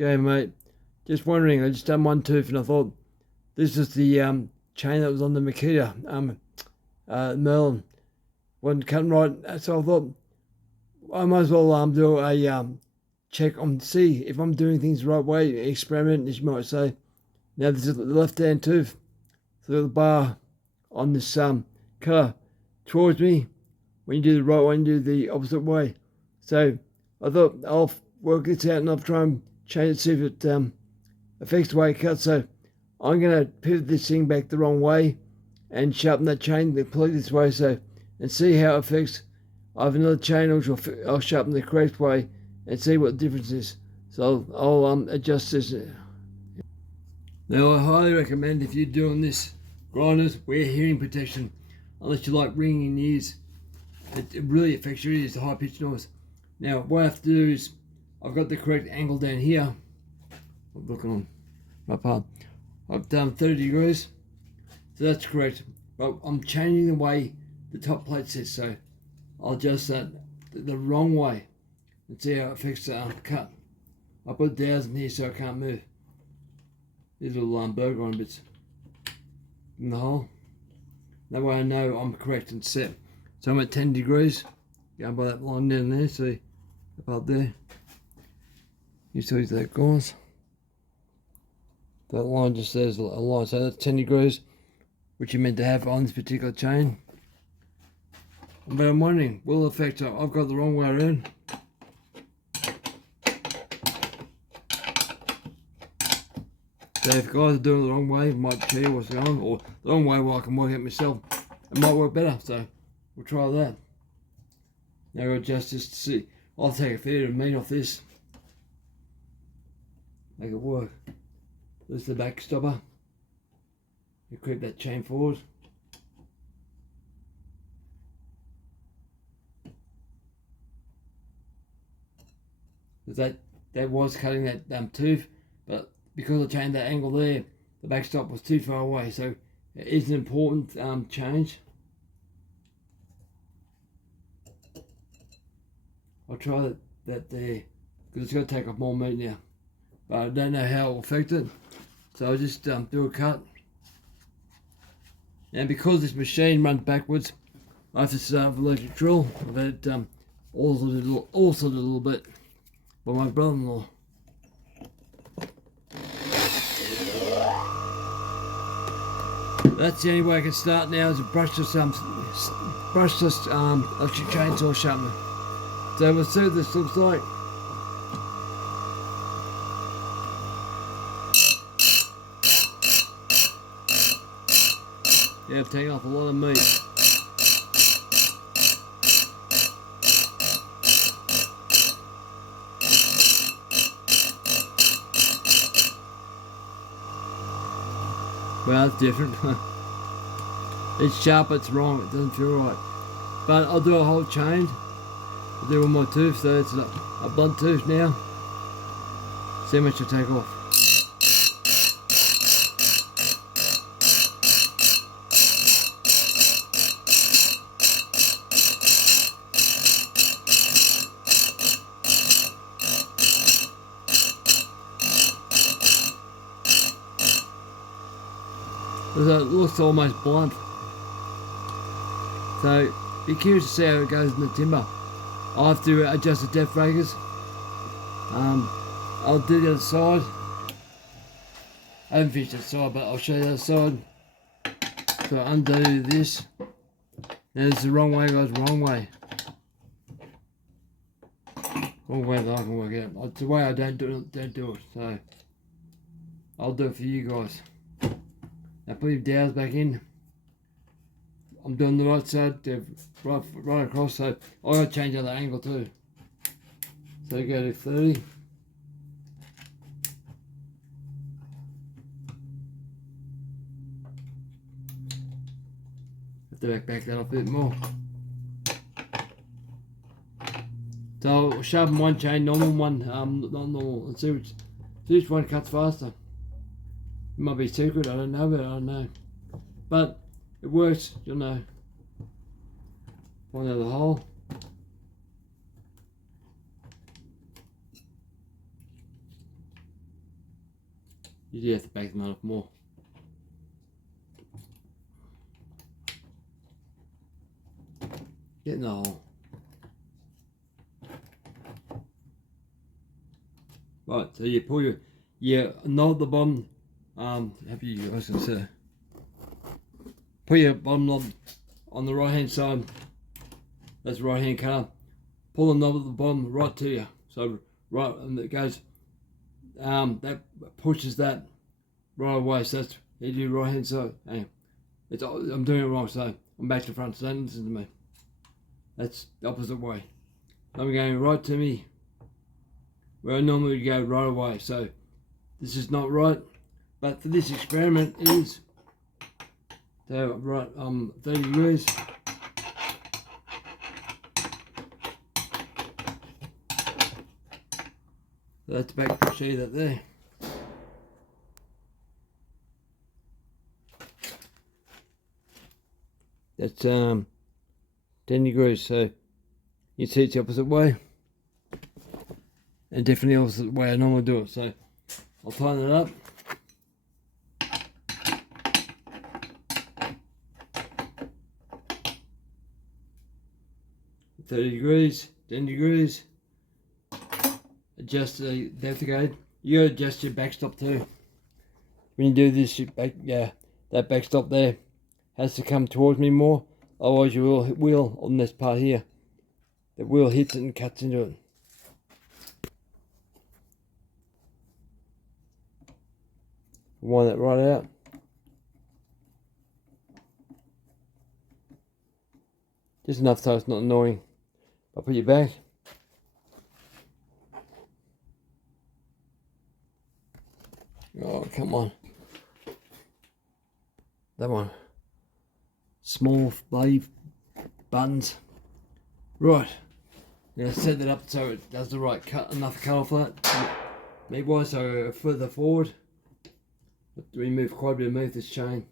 Okay, mate. Just wondering, I just done one tooth and I thought this is the chain that was on the Makita Merlin. Wasn't cutting right, so I thought I might as well do a check on, see if I'm doing things the right way, experiment, as you might say. Now this is the left-hand tooth, so the bar on this cutter towards me. When you do the right one, you do the opposite way. So I thought I'll work this out and I'll try and change it, see if it affects the way it cuts. So I'm going to pivot this thing back the wrong way and sharpen that chain completely this way, so and see how it affects. I have another chain which I'll sharpen the correct way and see what the difference is. So I'll adjust this. Now I highly recommend, if you're doing this grinders, wear hearing protection unless you like ringing in ears. It really affects your ears, the high pitched noise. Now what I have to do is, I've got the correct angle down here. I'm looking on my part. I've done 30 degrees, so that's correct. But I'm changing the way the top plate sits, so I'll adjust that the wrong way and see how it affects the cut. I put dowels in here so I can't move. These little burger on bits in the hole. That way I know I'm correct and set. So I'm at 10 degrees, going by that line down there, see up there. You see that, guys? That line just says a line, so that's 10 degrees, which you're meant to have on this particular chain. But I'm wondering, will it affect, I've got the wrong way around. So if guys are doing it the wrong way, it might show you what's going on, or the wrong way where I can work it myself. It might work better, so we'll try that. Now we'll adjust this to see. I'll take a feet of meat off this. Make it work. There's the back stopper. You creep that chain forward. That was cutting that tooth, but because I changed that angle there, the back stop was too far away, so it is an important change. I'll try that there, because it's going to take off more meat now, but I don't know how it will affect it, so I'll just do a cut. And because this machine runs backwards, I have to start with electric drill. I've had it altered a little bit by my brother-in-law. That's the only way I can start now, is to brush this electric chainsaw sharpener. So we'll see what this looks like. Yeah, I've taken off a lot of meat. Well, it's different. It's sharp, it's wrong, it doesn't feel right. But I'll do a whole chain. I'll do one more tooth, so it's a blunt tooth now. See how much I take off. It looks almost blunt. So be curious to see how it goes in the timber. I'll have to adjust the depth breakers. I'll do the other side. I haven't finished that side, but I'll show you the other side. So undo this. Now this is the wrong way, guys, wrong way. Wrong way that I can work out. It's the way I don't do it. So I'll do it for you guys. Now put your dowels back in. I'm doing the right side, right across, so I gotta change the other angle too. So go to 30. Have to back that off a bit more. So I'll sharpen one chain, normal one, not normal. Let's see which one cuts faster. It might be a secret, I don't know, but I don't know. But it works, you'll know. Find out the hole. You do have to back them up more. Get in the hole. Right, so you pull your knob at the bottom. Have you guys can see. Put your bottom knob on the right hand side. That's the right hand cutter. Pull the knob at the bottom right to you. So right, and it goes. That pushes that right away. So that's you do right hand side. Hang on. I'm doing it wrong. So I'm back to front. So don't listen to me. That's the opposite way. I'm going right to me where I normally would go right away. So this is not right, but for this experiment it is. So right, 30 degrees. So that's back. See that there. That's 10 degrees. So you see it's the opposite way. And definitely the opposite way I normally do it. So I'll tighten it up. $30, 10 degrees. Adjust the depth guide. You gotta adjust your backstop too. When you do this, that backstop there has to come towards me more. Otherwise, you will hit wheel on this part here. The wheel hits it and cuts into it. Wind that right out. Just enough so it's not annoying. I'll put you back. Oh, come on. That one. Small blade buttons. Right. I'm going to set that up so it does the right cut, enough colour for that. Maybe so further forward. We move quite a bit, move this chain.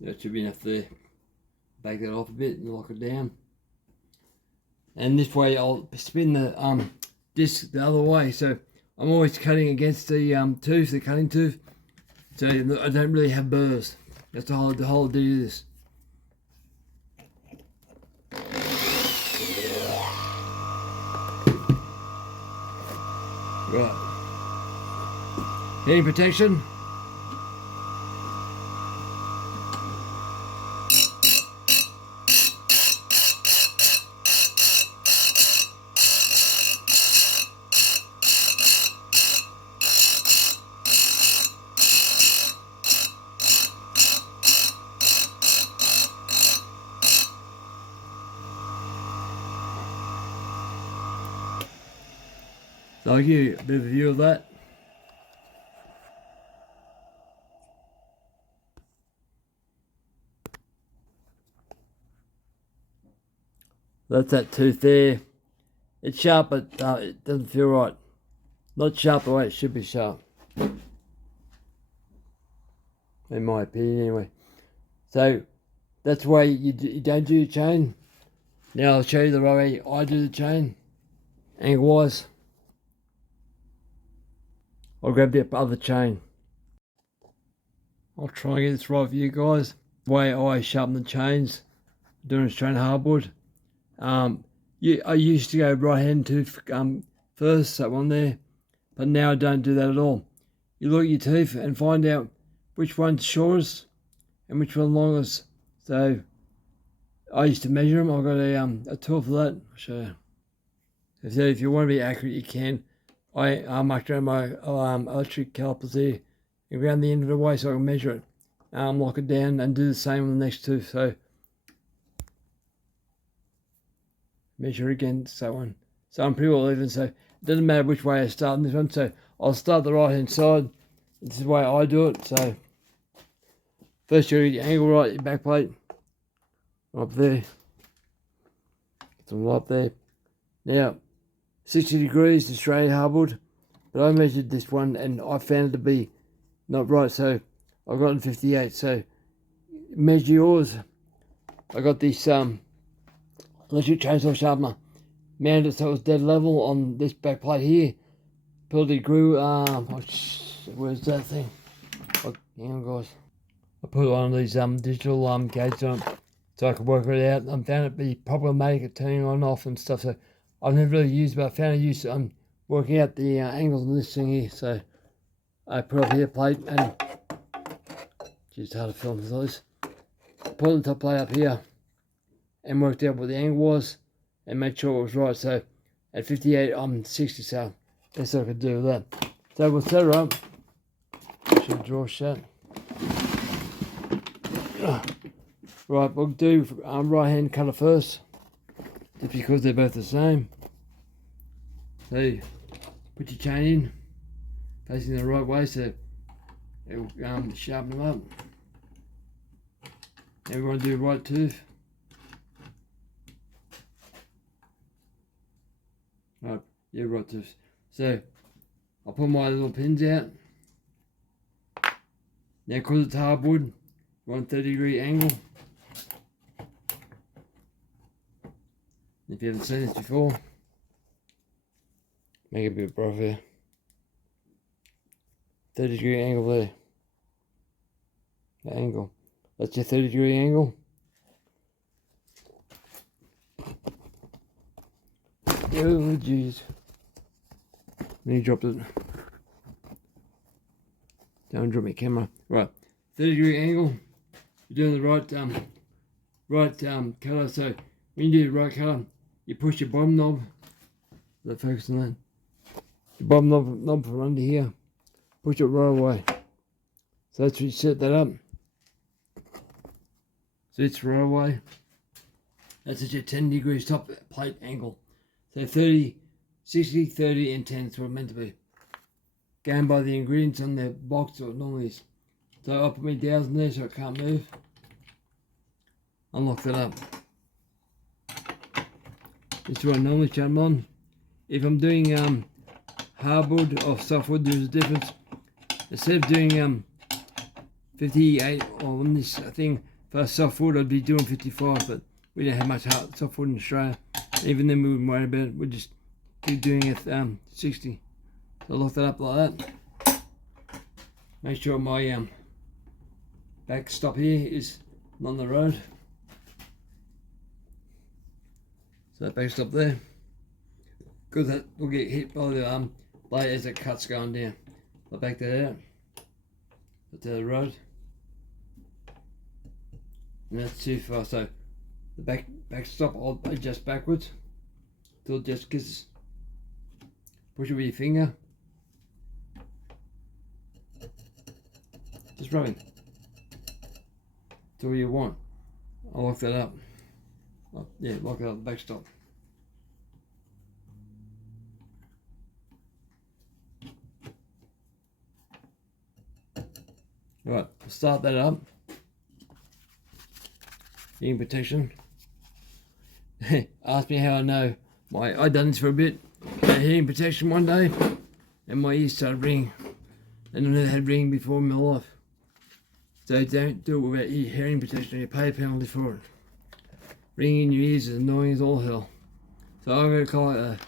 That should be enough there. Back that off a bit and lock it down. And this way I'll spin the disc the other way. So I'm always cutting against the tooth, the cutting tooth. So I don't really have burrs. That's the whole idea of this. Right. Heating protection. So I'll give you a bit of a view of that. That's that tooth there. It's sharp, but it doesn't feel right. Not sharp the way it should be sharp. In my opinion, anyway. So that's the way you don't do your chain. Now I'll show you the way I do the chain, angle-wise. I'll grab the other chain. I'll try and get this right for you guys. The way I sharpen the chains, doing a straight hardwood. I used to go right hand tooth first, that one there, but now I don't do that at all. You look at your teeth and find out which one's shortest and which one longest. So I used to measure them. I've got a tool for that. I'll show you. So if you want to be accurate, you can. I marked around my electric calipers there around the end of the way so I can measure it. Lock it down and do the same on the next tooth. So measure against that one. So I'm pretty well even. So it doesn't matter which way I start on this one. So I'll start the right hand side. This is the way I do it. So first you get your angle right, your back plate up there. Get some right up there. Now 60 degrees Australian hardwood, but I measured this one and I found it to be not right, so I got in 58. So measure yours I got this electric chainsaw sharpener mounted so it was dead level on this back plate here. Pulled it grew, where's that thing? Oh, hang on guys. I put one of these digital gauges on it so I could work it out. I found it to be problematic at turning on and off and stuff, so I've never really used it, but I found a use working out the angles on this thing here. So I put up here plate and just hard to film this. Put the top plate up here and worked out what the angle was and made sure it was right. So at 58 I'm 60, so that's what I could do with that. So we'll set her up. Should draw shut. Right, we'll do right hand cutter first, just because they're both the same. So put your chain in, facing the right way so it will sharpen them up. And we're going to do right tooth. Right, yeah, right tooth. So I'll put my little pins out. Now because it's hardwood, we're on 30-degree angle. If you haven't seen this before, make it a bit brighter here. 30-degree angle there. The angle. That's your 30-degree angle. Oh jeez. Then dropped it. Don't drop my camera. Right. 30-degree angle. You're doing the right colour. So when you do the right colour, you push your bottom knob. Let's focus on that. Your bottom knob from under here. Push it right away. So that's what you set that up. So it's right away. That's at your 10 degrees top plate angle. So 30, 60, 30 and 10 is what it's meant to be. Going by the ingredients on the box or it normally is. So I'll put my dowels in there so it can't move. Unlock that up. This is what I normally shut them on. If I'm doing hardwood or softwood, there's a difference. Instead of doing 58 or on this thing for softwood, I'd be doing 55, but we don't have much softwood in Australia. Even then we wouldn't worry about it, we'd just keep doing it 60. So I'll lock that up like that. Make sure my back stop here is on the road. So that back stop there, because that will get hit by the blade as it cuts going down. I'll back that out, put to the road, and that's too far. So the back stop I'll adjust backwards till it just gets, push it with your finger, just rubbing till you want. I'll lock that up. Oh, yeah, lock it up, the back stop. Right, I'll start that up. Hearing protection. Ask me how I know. I done this for a bit. Had hearing protection one day, and my ears started ringing. And I never had ringing before in my life. So don't do it without your hearing protection. You pay a penalty for it. Ringing in your ears is annoying as all hell. So I'm going to call it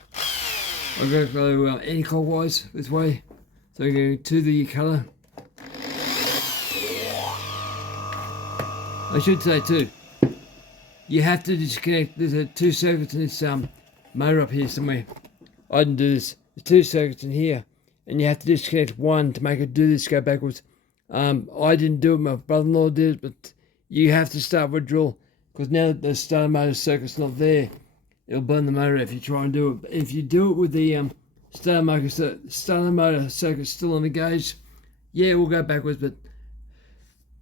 I'm going to go anti-clockwise this way. So I'm going to the colour. I should say too, you have to disconnect. There's 2 circuits in this motor up here somewhere. I didn't do this. There's 2 circuits in here, and you have to disconnect one to make it do this, go backwards. I didn't do it. My brother-in-law did it, but you have to start with drill. Because now that the starter motor circuit's not there, it'll burn the motor if you try and do it. If you do it with the starter motor circuit still on the gauge, yeah, it will go backwards, but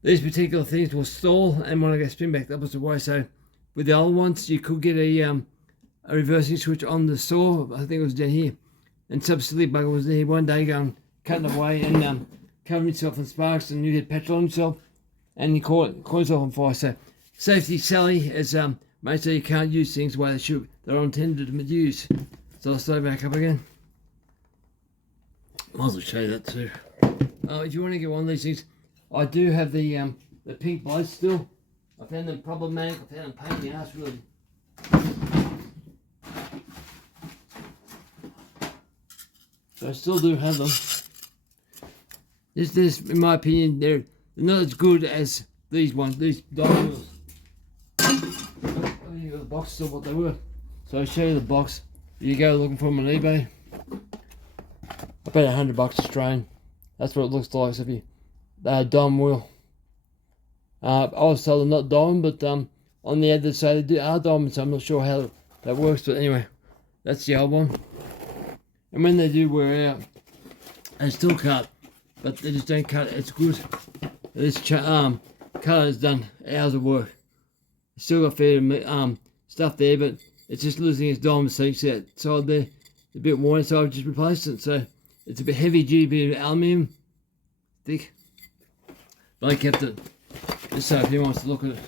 these particular things will stall and want to go spin back the opposite way. So with the old ones, you could get a reversing switch on the saw. I think it was down here. And some silly bugger was there one day going, cutting away and covering himself in sparks, and you get petrol on himself and you caught himself on fire. So safety Sally, as mate, so you can't use things the way they should. They're intended to be used. So I'll start back up again. Might as well show you that too. If you want to get one of these things, I do have the pink blade still. I found them problematic. I found them pain in the ass, really. So I still do have them. This, in my opinion, they're not as good as these ones, these diamond wheels. You got the box still what they were. So I'll show you the box. You go looking for them on eBay. I paid $100 Australian. That's what it looks like. So if you diamond wheel. I was told they're not diamond, but on the ad they say they are diamond, so I'm not sure how that works. But anyway, that's the old one. And when they do wear out, they still cut, but they just don't cut as good. This cutter has done hours of work. It's still got fair stuff there, but it's just losing its diamond seats outside there. It's a bit worn, so I've just replaced it. So it's a bit heavy duty, bit of aluminium, thick. But I kept it just so if anyone wants to look at it.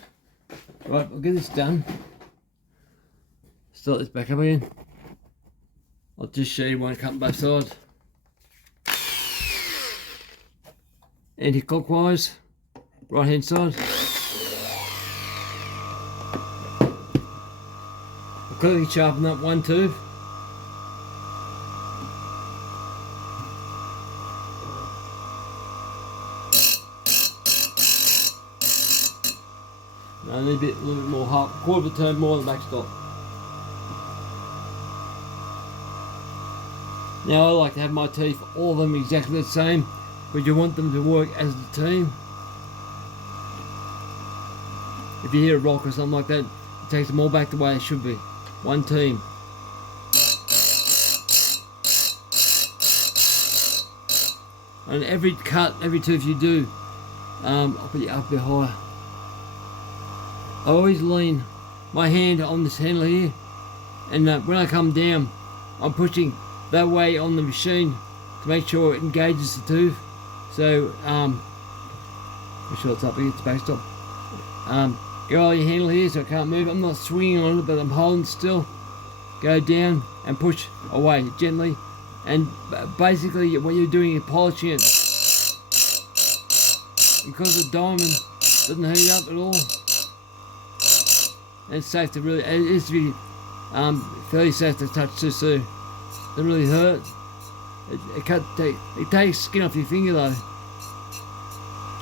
Right, I'll get this done. Start this back up again. I'll just show you one cut on both sides. Anti-clockwise, right hand side. I'll quickly sharpen up one tooth. I need a little bit more, quarter of a turn more on the back stop. Now I like to have my teeth, all of them exactly the same, but you want them to work as a team. If you hear a rock or something like that, it takes them all back the way they should be. One team. And every cut, every tooth you do, I'll put you up a bit higher. I always lean my hand on this handle here, and when I come down, I'm pushing that way on the machine to make sure it engages the tooth. So, make sure it's up here, it's back stop. Go on your handle here so I can't move. I'm not swinging on it, but I'm holding still. Go down and push away gently. And basically what you're doing is polishing it. Because the diamond doesn't heat up at all. And it's safe to really, it is to be fairly safe to touch too soon. Doesn't really hurt. It takes skin off your finger though.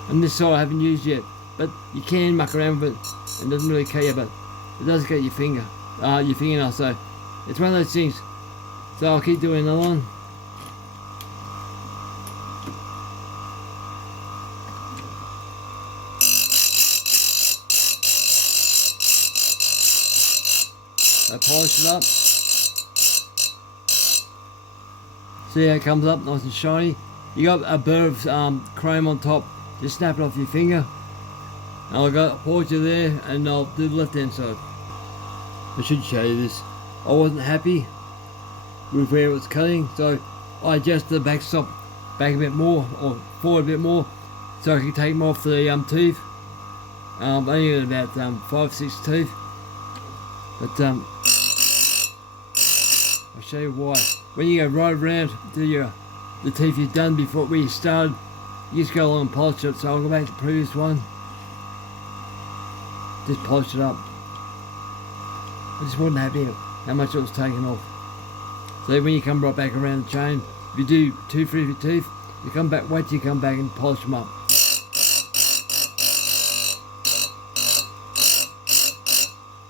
And this side I haven't used yet. But you can muck around with it and it doesn't really cut you, but it does cut your fingernail, so it's one of those things. So I'll keep doing another one. So polish it up. See how it comes up nice and shiny. You got a bit of chrome on top, just snap it off your finger. And I'll go pause you there and I'll do the left hand side. I should show you this. I wasn't happy with where it was cutting, so I adjusted the back stop back a bit more, or forward a bit more, so I could take them off the teeth. Only got about 5-6 teeth. But I'll show you why. When you go right around to the teeth you've done before where you started, you just go along and polish it. So I'll go back to the previous one. Just polish it up. I just wasn't happy how much it was taken off. So when you come right back around the chain, if you do 2 for your teeth, you come back, wait till you come back and polish them up.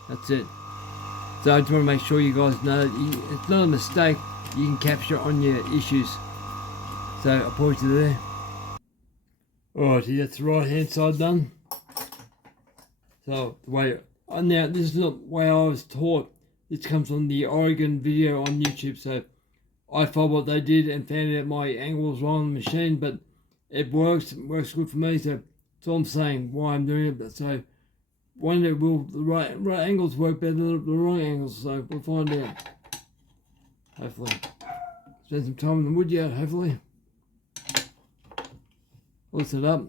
That's it. So I just want to make sure you guys know that it's not a mistake. You can capture on your issues. So I'll pause you there. Alrighty, that's the right hand side done. So the way, now this is not the way I was taught. This comes on the Oregon video on YouTube. So I followed what they did and found out my angle was wrong on the machine, but it works good for me. So that's all I'm saying, why I'm doing it. But so one day will the right angles work better than the wrong angles. So we'll find out. Hopefully. Spend some time in the wood yard, hopefully. Listen it up.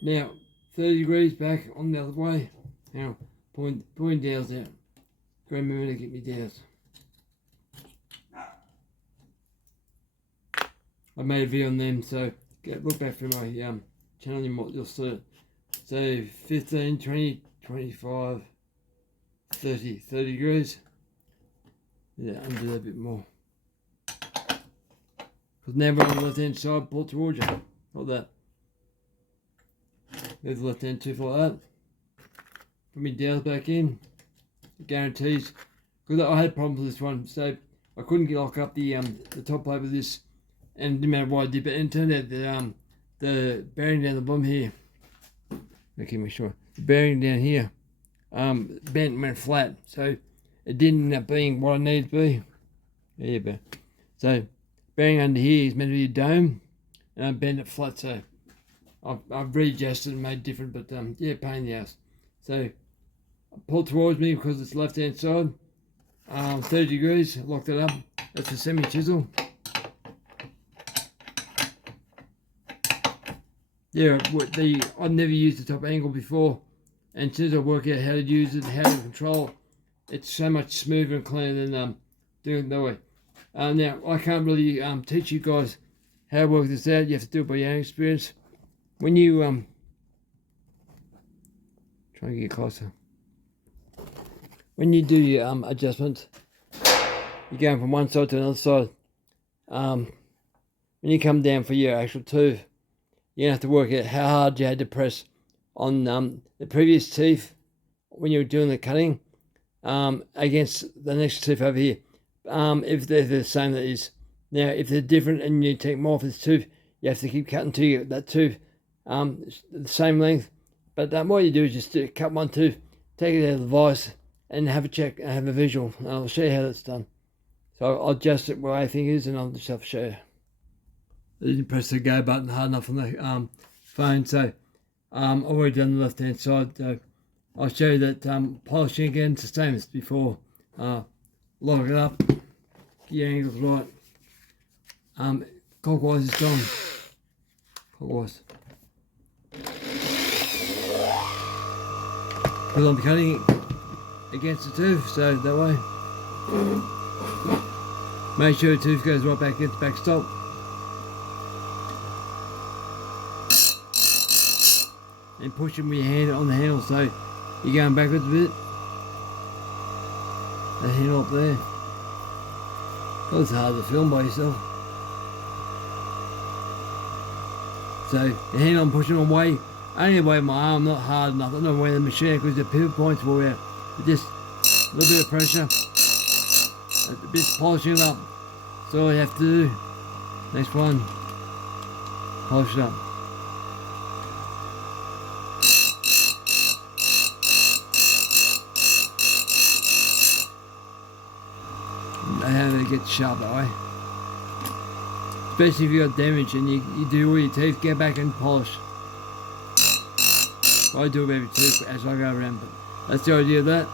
Now 30 degrees back on the other way. Now, point dowels out. Grab me a minute to get me dowels. I made a video on them, so look back through my channel, you'll see it. So 15, 20 25, 30 degrees. Yeah, undo that a bit more. Because now we're on the left hand side, pull it towards you, like that. Move the left hand tooth like that. Put my dowels back in. It guarantees, because I had problems with this one, so I couldn't lock up the top plate with this, and no matter what I did, but it turned out that the bearing down the bottom here, okay, make sure the bearing down here bent and went flat, so it didn't end up being what I needed to be. Yeah, but so bearing under here is meant to be a dome, and I bent it flat, so I've readjusted and made different, but yeah, pain in the ass. So I pulled towards me because it's left hand side, 30 degrees, locked it up. That's a semi chisel. Yeah, I've never used the top angle before, and since I work out how to use it, how to control it, it's so much smoother and cleaner than doing it that way. Now I can't really teach you guys how to work this out. You have to do it by your own experience. When you try and get closer, when you do your adjustments, you're going from one side to another side. When you come down for your actual tooth, you have to work out how hard you had to press on the previous teeth when you were doing the cutting against the next tooth over here. If they're the same, that is. Now, if they're different and you take more for this tooth, you have to keep cutting till you get that tooth the same length. But what you do is just cut one tooth, take it out of the vise, and have a check and have a visual. And I'll show you how that's done. So I'll adjust it where I think it is, and I'll just have to show you. I didn't press the go button hard enough on the phone, so I've already done the left hand side. So I'll show you that polishing again, it's the same as before. Lock it up, get your angles right. Clockwise is gone. Clockwise. Because I'm cutting it against the tooth, so that way. Make sure the tooth goes right back against the back stop. And pushing with your hand on the handle, so you're going backwards a bit. That handle up there. Oh, it's hard to film by yourself. So the handle I'm pushing away, only away my arm, not hard enough. I don't know where the machine, because the pivot points will out. But just a little bit of pressure, a bit polishing it up. That's all you have to do. Next one, polish it up. How they get sharp that way. Especially if you got damage and you do all your teeth, get back and polish. I do it every tooth as I go around, but that's the idea of that.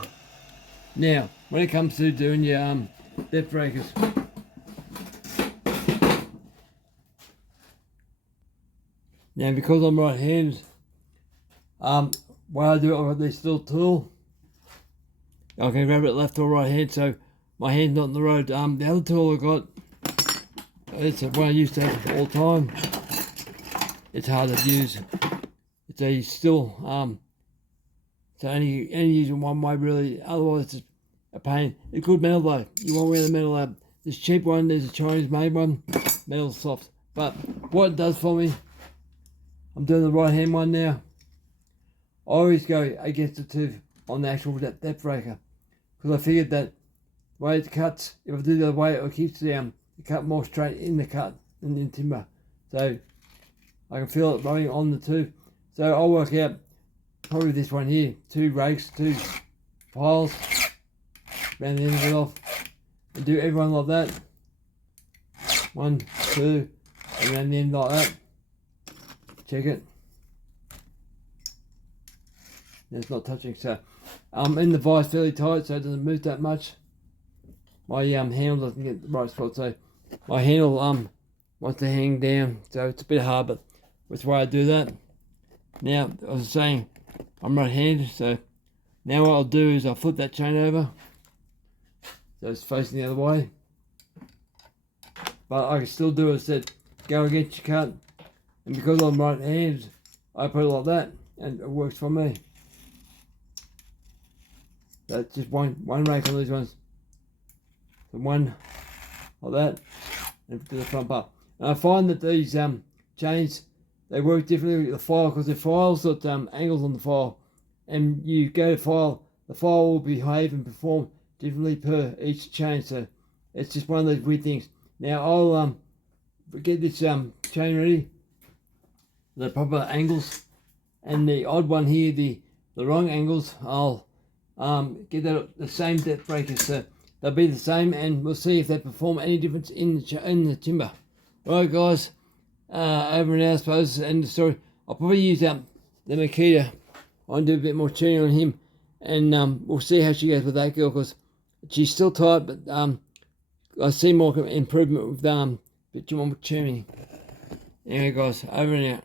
Now, when it comes to doing your depth breakers, now because I'm right-handed, when I do it, I've got this little tool. I can grab it left or right hand, so my hand's not on the road. The other tool I got, it's one I used to have all the time. It's hard to use. It's a still, so only using one way really. Otherwise, it's a pain. It's good metal though. You won't wear the metal out. This cheap one, there's a Chinese made one. Metal's soft. But what it does for me, I'm doing the right hand one now. I always go against the tooth on the actual depth breaker, because I figured that the way it cuts, if I do the other way, it keeps the cut more straight in the cut and in timber. So I can feel it running on the tooth. So I'll work out probably this one here, 2 rakes, 2 files, round the end of it off, and do everyone like that. 1, 2, and round the end like that. Check it. It's not touching, so I'm in the vise fairly tight, so it doesn't move that much. My handle doesn't get the right spot, so my handle wants to hang down, so it's a bit hard, but that's why I do that. Now, I was saying, I'm right-handed, so now what I'll do is I'll flip that chain over, so it's facing the other way. But I can still do it, said, go against your cut, and because I'm right-handed, I put it like that, and it works for me. That's just one rake on these ones. So one like that, and to the front part. And I find that these chains, they work differently with the file, because the file's got angles on the file, and you go to file, the file will behave and perform differently per each chain. So it's just one of those weird things. Now I'll get this chain ready, the proper angles, and the odd one here, the wrong angles, I'll get that the same depth breaker, so they'll be the same, and we'll see if they perform any difference in the timber. Right, guys, over and out, I suppose, end of the story. I'll probably use the Makita. I'll do a bit more tuning on him, and we'll see how she goes with that girl, because she's still tight, but I see more improvement with a bit more tuning. Anyway, guys, over and out.